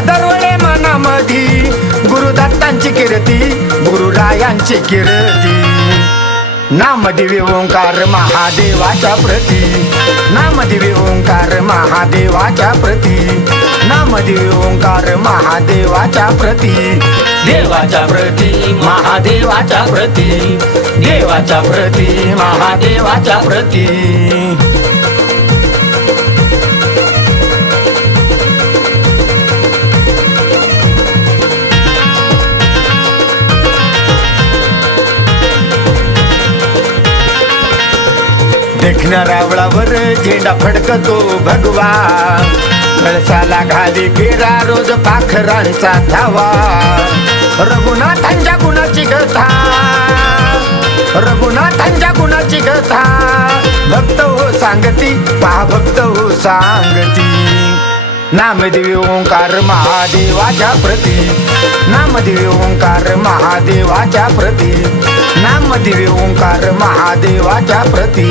दरवडे मनामधी. गुरुदत्तांची कीर्ती गुरुरायांची कीर्ती. नामदिवे ओंकार महादेवाच्या प्रती. नामदिवे ओंकार महादेवाच्या प्रती. नामदिवे ओंकार महादेवाच्या प्रती. देवाच्या प्रती महादेवाच्या प्रती. देवाच्या प्रती महादेवाच्या प्रती. देखण्या रावळावर झेंडा फडकतो भगवा कळसाला घाली गेला रोज पाखरांचा धावा. रघुनाथांच्या गुणाची कथा. रघुनाथांच्या गुणाची कथा. भक्त हो सांगती पहा भक्त हो सांगती. नामदेवी ओंकार महादेवाच्या प्रती. नामदेवी ओंकार महादेवाच्या प्रती. नामदेवी ओंकार महादेवाच्या प्रती.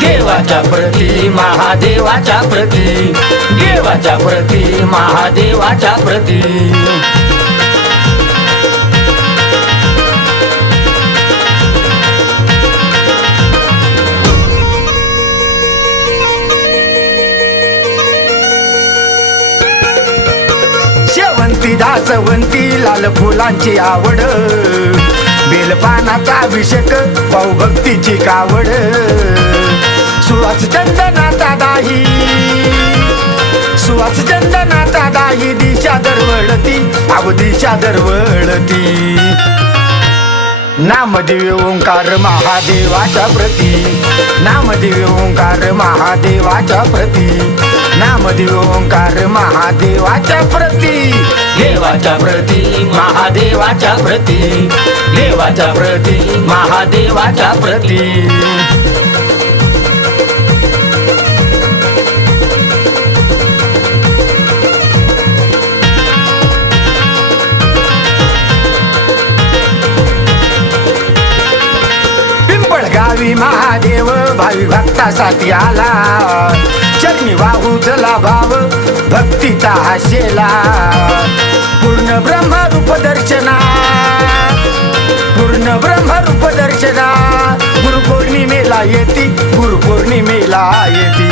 देवाच्या प्रती महादेवाच्या प्रती. देवाच्या प्रती महादेवाच्या प्रती. शेवंती दासवंती लाल फुलांची आवड. बेलपानाचा अभिषेक पाऊ भक्तीची कावड. सुवास चंदनाचा दाही सुवास चंदनाचा दाही दिशा दरवळती अव दिशा दरवळती. नामदेव ओंकार महादेवाच्या प्रती नामदेव ओंकार महादेवाच्या प्रती. नामदेव ओंकार महादेवाच्या प्रती. देवाच्या प्रती महादेवाच्या प्रती. देवाच्या प्रती महादेवाच्या प्रती. महादेव भावी भक्तासाठी आला. चरणी वाहू चला भाव भक्तीचा हाशेला. पूर्ण ब्रह्मरूप दर्शना. पूर्ण ब्रह्मरूप दर्शना. गुरुपौर्णिमेला येती गुरुपौर्णिमेला येती.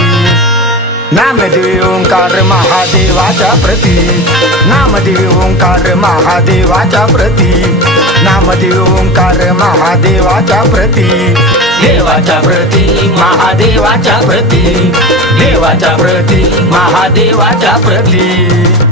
नामदेव ओंकार महादेवाच्या प्रती. नामदेव ओंकार महादेवाच्या प्रती. नामदेव ओंकार महादेवाच्या प्रती. देवाच्या प्रती. देवाच्या प्रती देवाच्या प्रती महादेवाच्या प्रती.